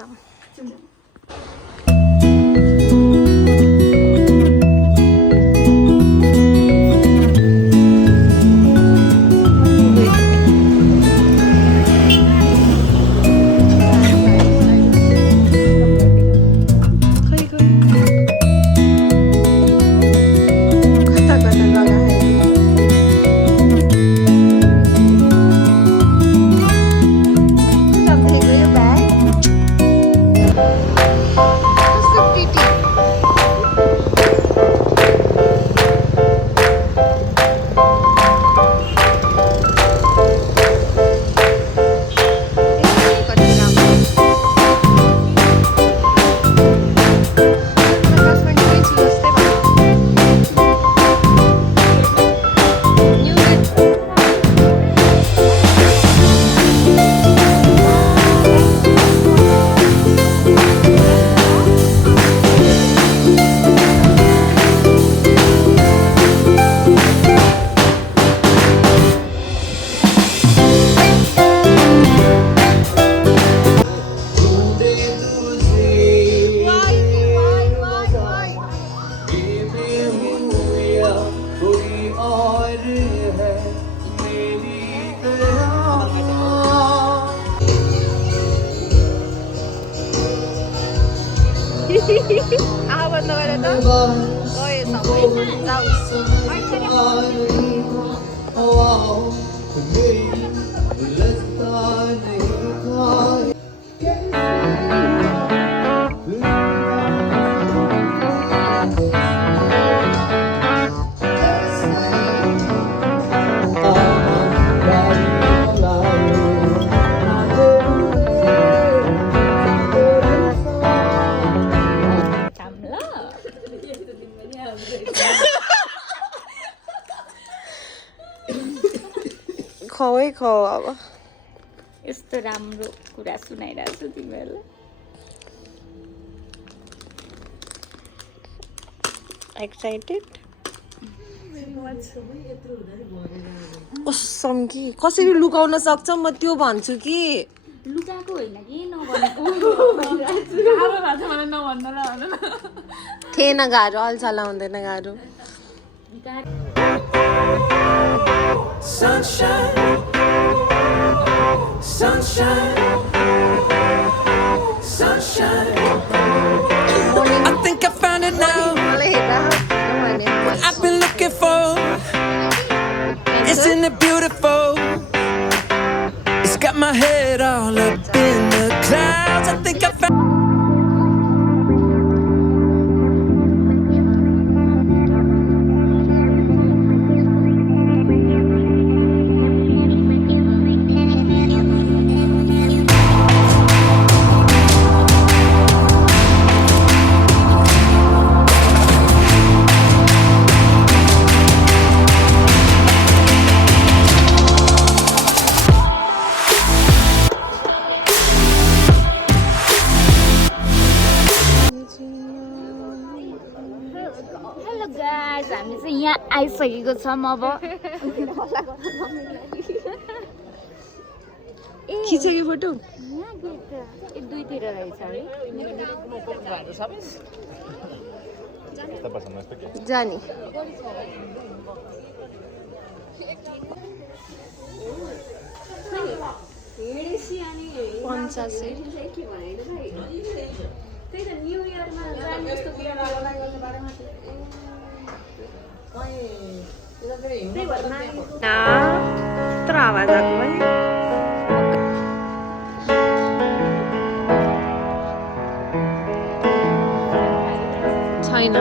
some. बंद गरेर त गयो सबै खै खौ अब यस्तो राम्रो कुरा सुनाइरहेको छु तिमीहरूलाई एक्साइटेड असम कि कसरी लुकाउन सक्छ म त्यो भन्छु कि लुकाएको होइन कि नभनेको थिएन गाह्रो अल्छा लाउँदैन गाह्रो Sunshine, sunshine, sunshine. I think I found it now. What I've been looking for. Isn't it beautiful? It's got my head all up in the clouds. I think I found. Hello guys हामी चाहिँ यहाँ आइसकेको छौँ अब खिचेको photo यहाँ दुईतिर रहेछ है जानी पञ्चासी न्यू इयरमा जाने जस्तो तर आवाज आएको पनि छैन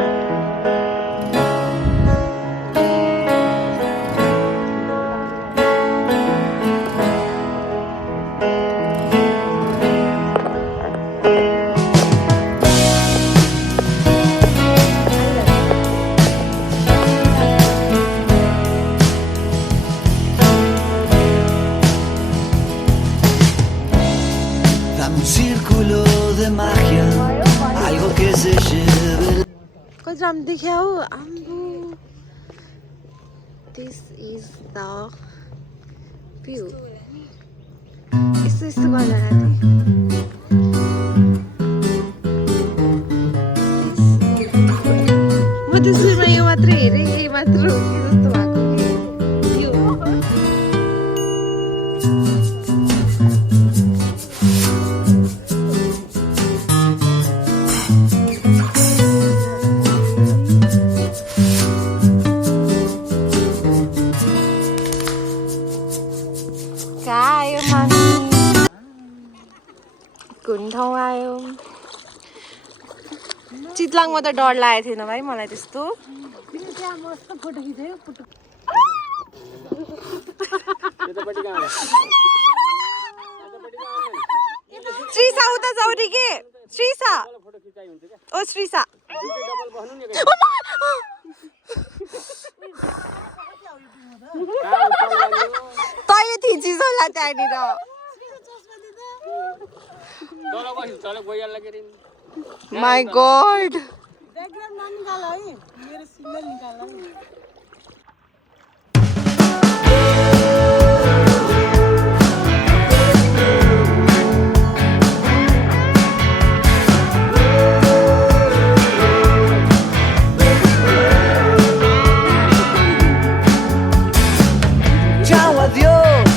कति देख्यौ आम्बो दिस इज द भ्यू यस्तो यस्तो गरेर सुरुमा यो मात्र हेरेँ यही मात्र हो कि जस्तो भएको कि यो कहाँ आयो मामी कुन ठाउँ आयो चितलाङमा त डर लागेको थिएन भाइ मलाई त्यस्तो श्रीसा उता जाऊ नि के श्रीसा ओ श्रीसा तैँले थिचिस् होला त्यहाँनिर My God! Chao, adiós.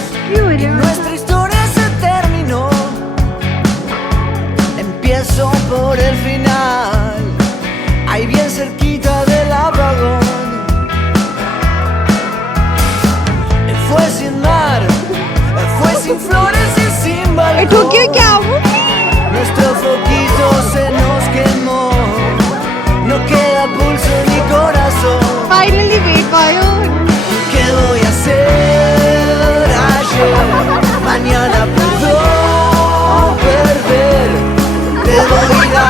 Nuestra historia se terminó. Empiezo por el final, ahí bien cerquita del apagón. Fue sin mar, fue sin flores y sin balcón. Nuestro foquito se nos quemó, no queda pulso ni corazón. Finally भेट भयो ¿Qué voy a hacer ayer? Mañana puedo perder. Debo ir a...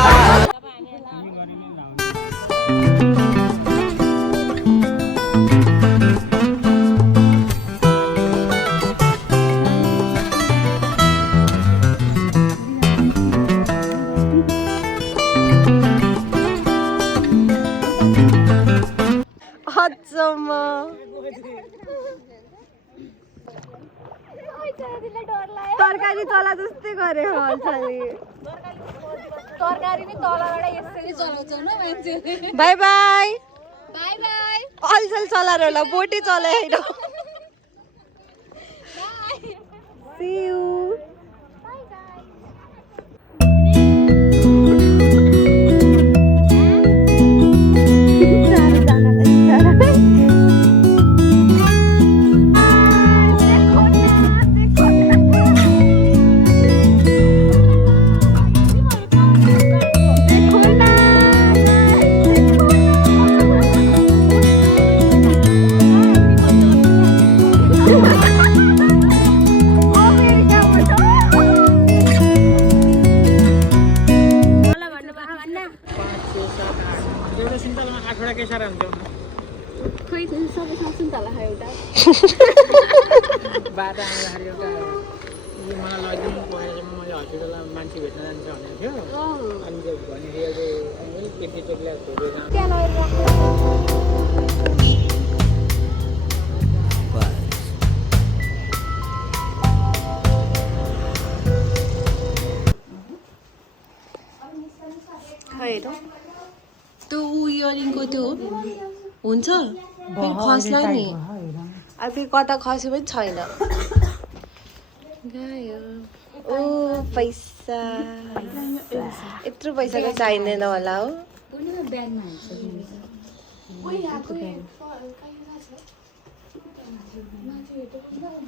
अचम्म तरकारी चला जस्तै गरे हल्छाले तरकारी नि तलबाट यसरी चलाउँछ न मान्छेले बाई बाई बाइ बाइ अलसल चलाएर होला बोटे चलाइ हैन See you. खोइ सबैसँग सुन्तला खायो एउटा बाटा आउँदाखेरि एउटा यो मलाई लगिदिनु परेछ मैले हस्पिटलमा मान्छे भेट्न जान्छ भनेको थियो अनि त्यो भनेर केटी चोकलाई खोजेर खै त त्यो इयरिङको त्यो हुन्छ खस्ला नि अब कता खस्यो पनि छैन गयो ओ पैसा यत्रो पैसाको चाहिँदैन होला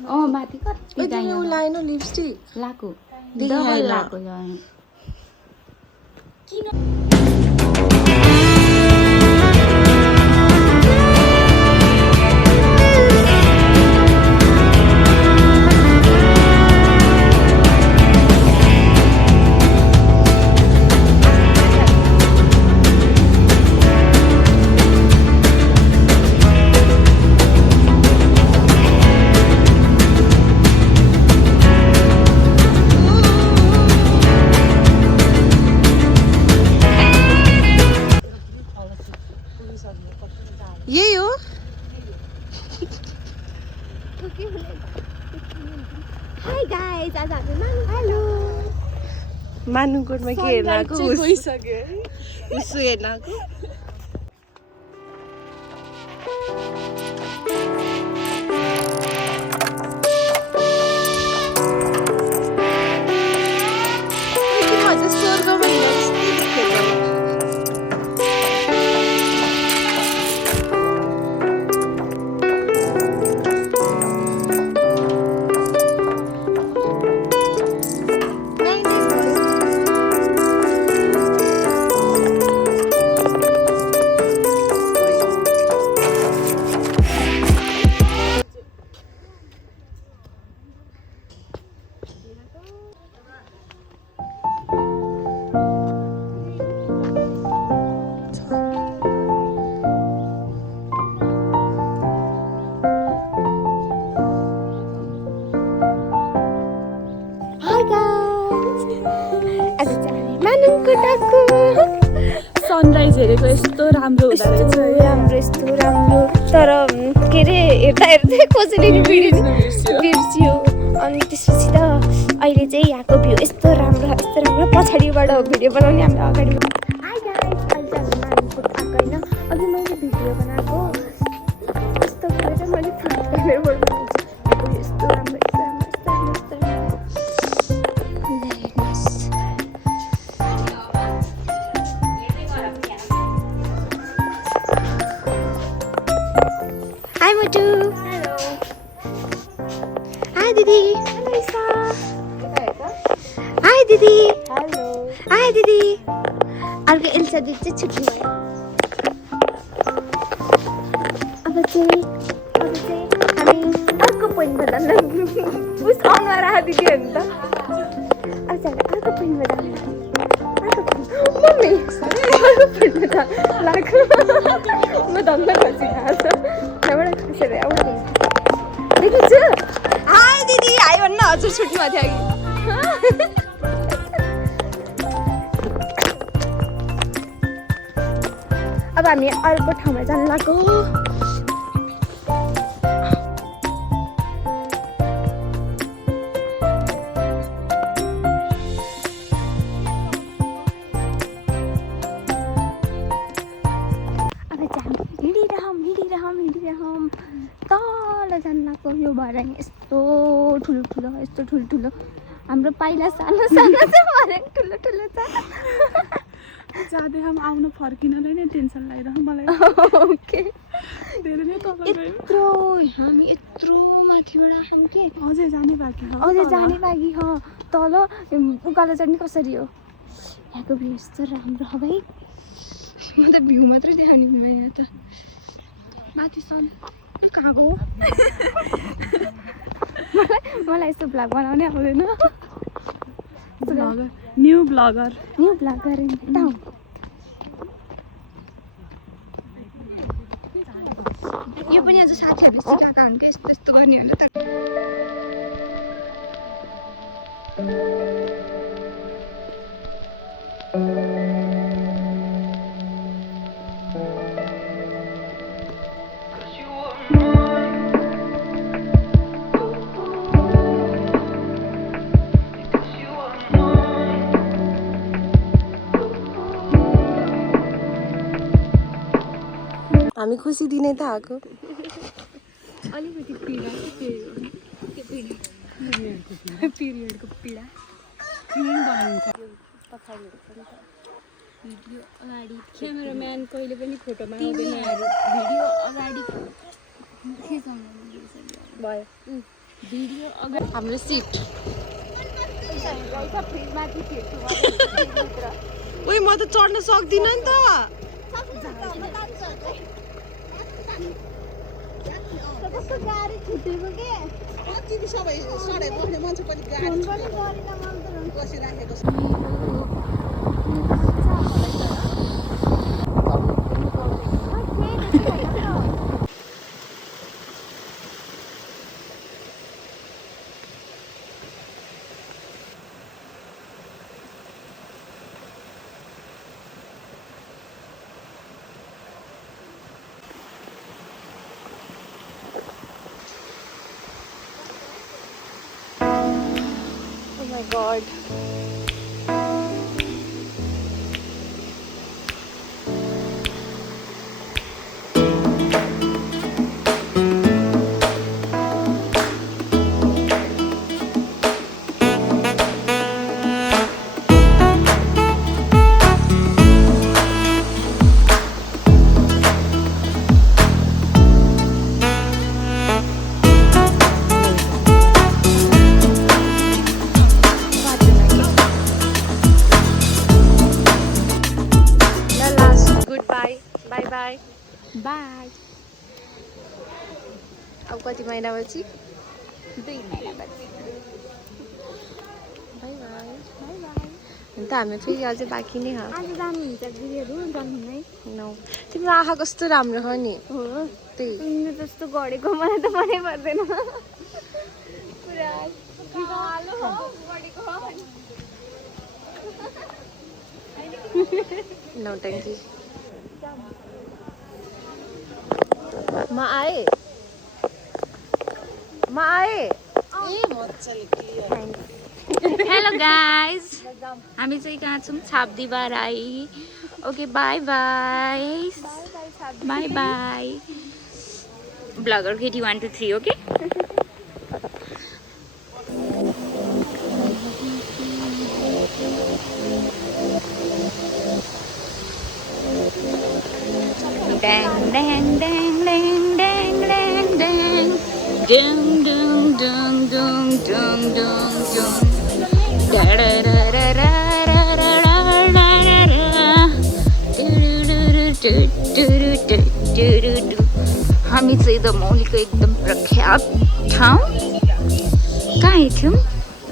हो माथि कति लाएन लिपस्टिक लाको लाको यही हो हाय गाइस आज हामी हेलो मानुकोटमा के हेर्नको उसो हेर्नको भनेको यस्तो राम्रो हुँदो रहेछ यस्तो राम्रो तर के अरे हेर्दा हेर्दै कसरी बिर्सियो अनि त्यसपछि त अहिले चाहिँ यहाँको भ्यू यस्तो राम्रो पछाडिबाट भिडियो बनाउने हाम्रो अगाडि अहिले चाहिँ हाम्रो नानीको आएको होइन अघि मैले भिडियो बनाएको यस्तो गरेर मैले यस्तो राम्रो Hi Matu. Hello. Hi Didi. Hello Isa. Hi Didi. Hello. Hi Didi. अर्को एल्सा दिदी चाहिँ छुट्टी भयो अब चाहिँ हामी अर्को पोइन्टमा जान्न उस अनुहार आहा दिदी हो नि त अब चाहिँ अर्को पोइन्टमा जान्न मम्मी अर्को पोइन्टमा लाग्यो म धन्न खसिरहेको छ त्यहाँबाट खसेर आउँछु देखेछु हाई दिदी हाई भन्न हजुर छुट्टीमा थियो अघि अब हामी अर्को ठाउँमा जानु लाग्यो हिँडिरहँ तल जानु लाग्यो यो भर्याङ यस्तो ठुलो हाम्रो पाइला सानो छ भर्याङ ठुलो छ जाँदै हम आउनु फर्किनलाई नै टेन्सन लागिरह मलाई ओके धेरै नै तल हामी यत्रो माथिबाट आयौँ के अझै जाने बाँकी हो तल उकालो चढ्ने कसरी हो यहाँको भ्यू यस्तो राम्रो हो भाइ म त भ्यू मात्रै देखाउने भयो यहाँ त माथि सन कहाँ गयो मलाई यस्तो भ्लग बनाउनै आउँदैन न्यू ब्लगर डाउन यो पनि आज साथीहरूले सिकाएका हुन् कि यस्तो गर्ने होला त हामी खुसी दिने त आएको अलिकति पीडा पिरियडको पीडा भिडियो अगाडि क्यामेराम्यान कहिले पनि फोटोमा आउँदैन भिडियो अगाडि भयो भिडियो अगाडि हाम्रो सिट उही म त चढ्न सक्दिनँ नि त गाडी छुटेको के सबै सडे बस्ने मान्छे पनि गाडी बसिराखेको छ Oh my god. बाई अब कति महिनापछि 2 महिनापछि बाई बाई अन्त हामी फेरि अझै बाँकी नै हो आज जानुहुन्छ दिदीहरू जानुहुनै नौ तिम्रो आँखा कस्तो राम्रो हो नि हो त्यही तिमीले जस्तो गरेको मलाई त मनै पर्दैन पुरा कालो हो गरेको हो नौटङ्की म आए हेलो गाइज, हामी चाहिँ कहाँ छौँ? छाप्दिवा Rai. Okay, bye bye bye bye. Blogger KT 1 2 3। Okay, dang dang dang dang dang dang dang dung dung dung dung dung dung dung da da da da da da da da da da. हामी चाहिँ the मौलीको एकदम प्रख्यात ठाउँ कहाँ थियौँ?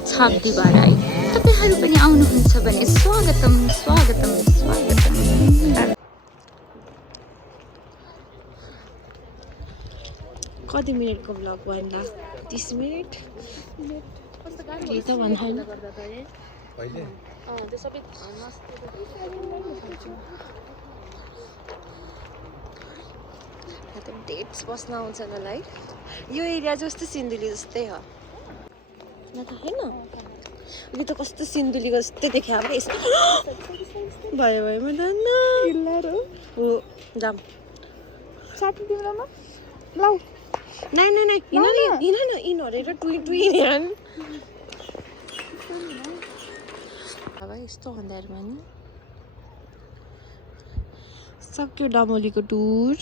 छाप्दिवा राई। तपाईँहरू पनि आउनुहुन्छ भने स्वागतम स्वागतम स्वागतम। कति मिनटको भ्लग भन्दा 30 मिनट केही त भन्दैन। डेट्स बस्न आउँछ मलाई। यो एरिया जस्तो सिन्धुली जस्तै हो न त होइन? यो त कस्तो सिन्धुलीको जस्तो देख्यो अब यस्तो भयो भयो म जान्न हो जाम साथी तिम्रोमा लौ नै नै नै हिँड न हिँडेर टुई टुई हिँड। अब यस्तो अँध्यारोमा नि सक्यो डमोलीको टुर।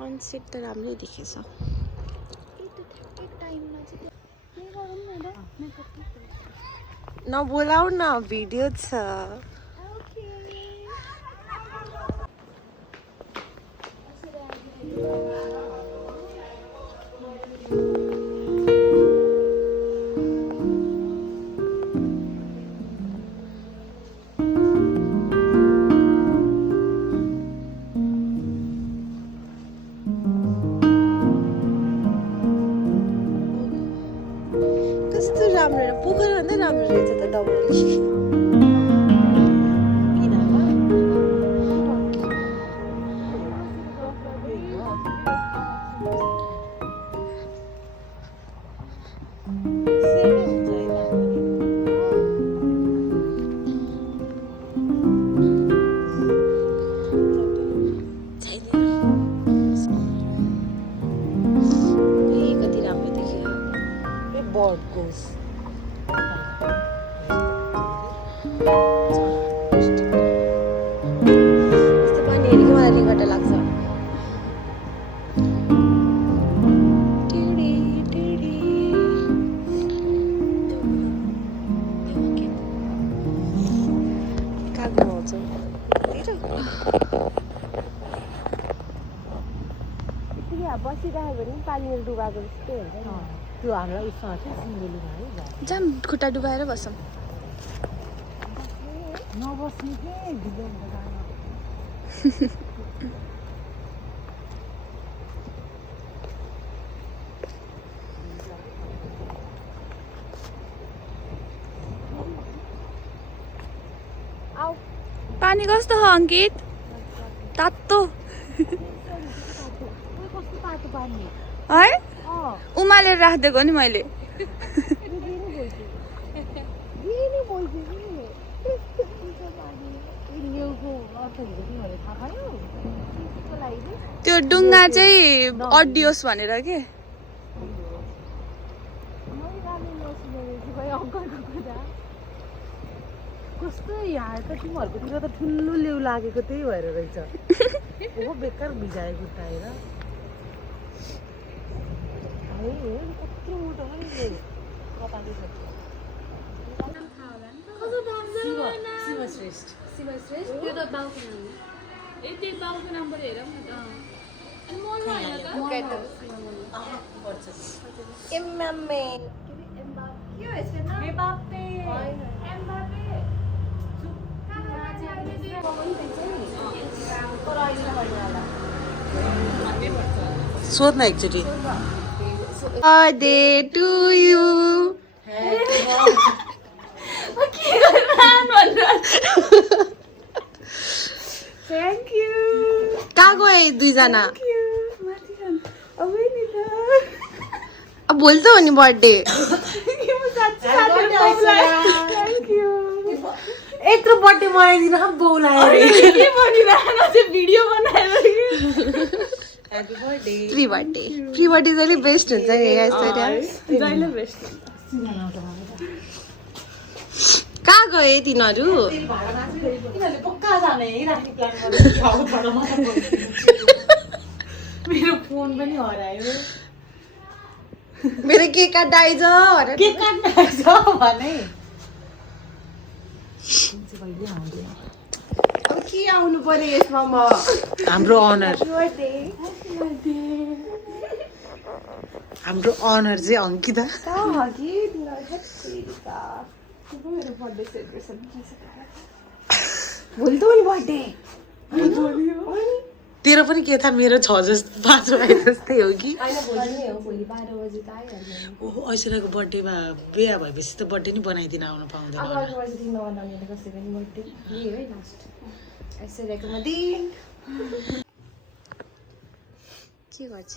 सनसेट त राम्रै देखेछ। नबोलाउ न, भिडियो छ। कस्तो राम्रो पोखरा भन्दा राम्रो रहेछ त डमोली। कति राम्रो देखियो बर्ड गोस। यस्तो पानी हेरेको मलाई रिङ्गटा लाग्छ। कहाँ घुमाउँछ बसिरहेको भने पानीले डुबाएको जस्तै हुन्छ नि। त्यो हामीलाई उसँग चाहिँ सिन्धुलीमा है जाम खुट्टा डुबाएर बसौँ। नबस्ने के पानी कस्तो हो अङ्कित? तातो है? उमालेर राखिदिएको नि मैले। त्यो डुङ्गा चाहिँ अडियोस् भनेर के? कस्तो यहाँ त तिमीहरूकोतिर त ठुलो लेउ लागेको त्यही भएर रहेछ। ओ बेकार भिजायो खुट्टाएर। कत्रो मोटो हो नि कपाले छ। शिवश्रेष्ठ त्यो त बाउको नाम हो। त्यही बाउको नामबाट हेरौँ न त। सोध्न एकचोटि। Birthday to you. Thank you कहाँ गयो दुईजना माथि छन् अबै नि त अब भोलि त हो नि बर्थडे थ्याङ्क यू यत्रो बर्थडे मनाइदिनु बोलाएर के भनिरहेन त्यो भिडियो बनाएर प्री बर्थडे चाहिँ बेस्ट हुन्छ नि ऐश्वर्या जहिले बेस्ट कहाँ गए तिनीहरू पक्का जाने राख्ने प्लान मेरो फोन पनि हरायो मेरो केक काट्दा आइज के काट्न छ भने अब के आउनु पर्यो यसमा म हाम्रो अनर चाहिँ अंकिता भोलि त हो नि बर्थडे तेरो पनि के थाहा मेरो 6 जस्तो 5 बजे जस्तै हो कि ओहो ऐश्वर्याको बर्थडेमा बिहा भएपछि त बर्थडे नि बनाइदिन आउन पाउँदैन के गर्छ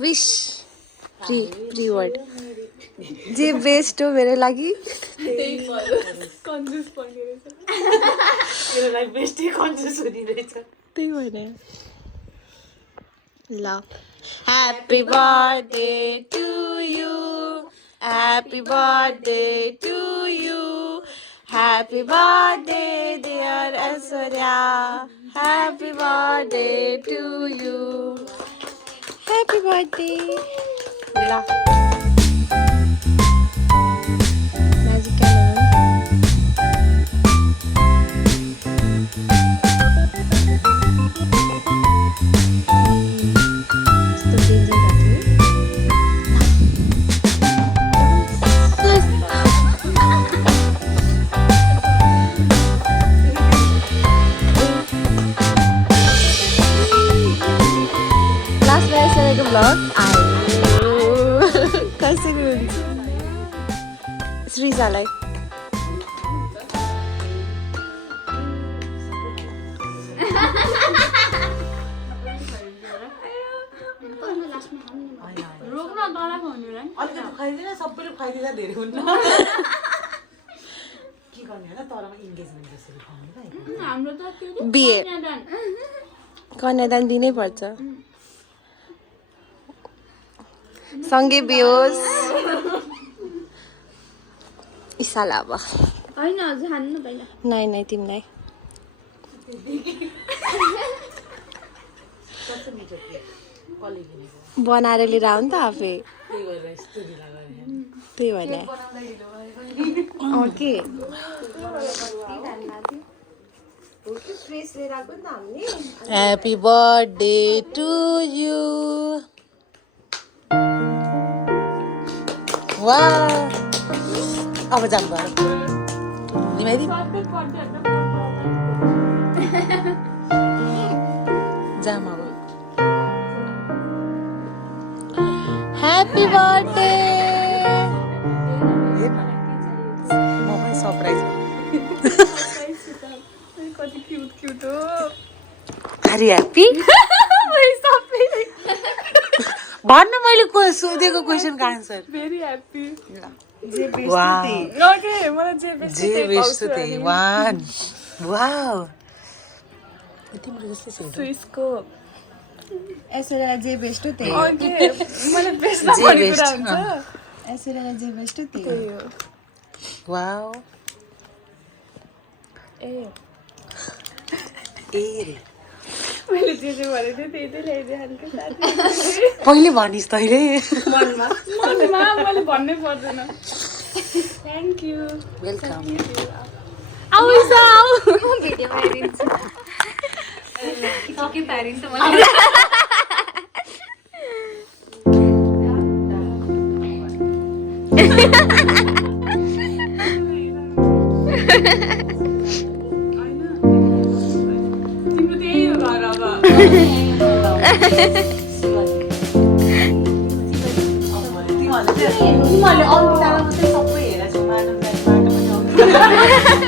विश प्री वर्ड जे बेस्ट हो मेरो लागि त्यही भएर ल happy birthday to you happy birthday to you happy birthday dear Aishwarya happy birthday to you happy birthday ल म्याजिक क्यामेरा कस्तो डेन्जर लास्ट ऐश्वर्याको भ्लग आयो कसरी हुन्छ श्रीजालाई अलिकति खाइदिन सबैले खाइदिँदा धेरै हुन्न के गर्ने होला तरमा इन्गेजमेन्ट जसरी खुवाउनु त बिए कन्यादान दिनै पर्छ सँगै बियोस् इसाला अब होइन अझै हान्नु पहिला नै तिमीलाई बनाएर लिएर आऊ नि त आफै त्यही भने के ह्याप्पी बर्थडे टु यु वा अब जाम भयो निमाइदी जाम अब ह्याप्पी बर्थडे म पनि सरप्राइज कति क्युट क्युट हो अरे ह्याप्पी भन्न मैले सोधेको क्वेसनको आन्सर भेरी ह्याप्पी ओके मलाई जे बेस्ट त्यही वान वाउ तिम्रो जस्तै छ स्विसको ऐश्वर्यालाई जे बेस्ट हो त्यही ओके मैले बेस्ट जे बेस्ट ऐश्वर्यालाई जे बेस्ट हो त्यही हो वाउ ए ए रे मैले जे भनेको थिएँ त्यही ल्याइदिए हाल्के साथी पहिले भनिस् तैले मनमा मैले भन्नै पर्दैन थ्याङ्क यू वेलकम आऊ म भिडियो बनाइदिन्छु के पारिन्छ मलाई तिम्रो त्यही हो घर अब तिमीहरूले अरू बेलामा चाहिँ सबै हेरेको छु माटो पनि आउँछ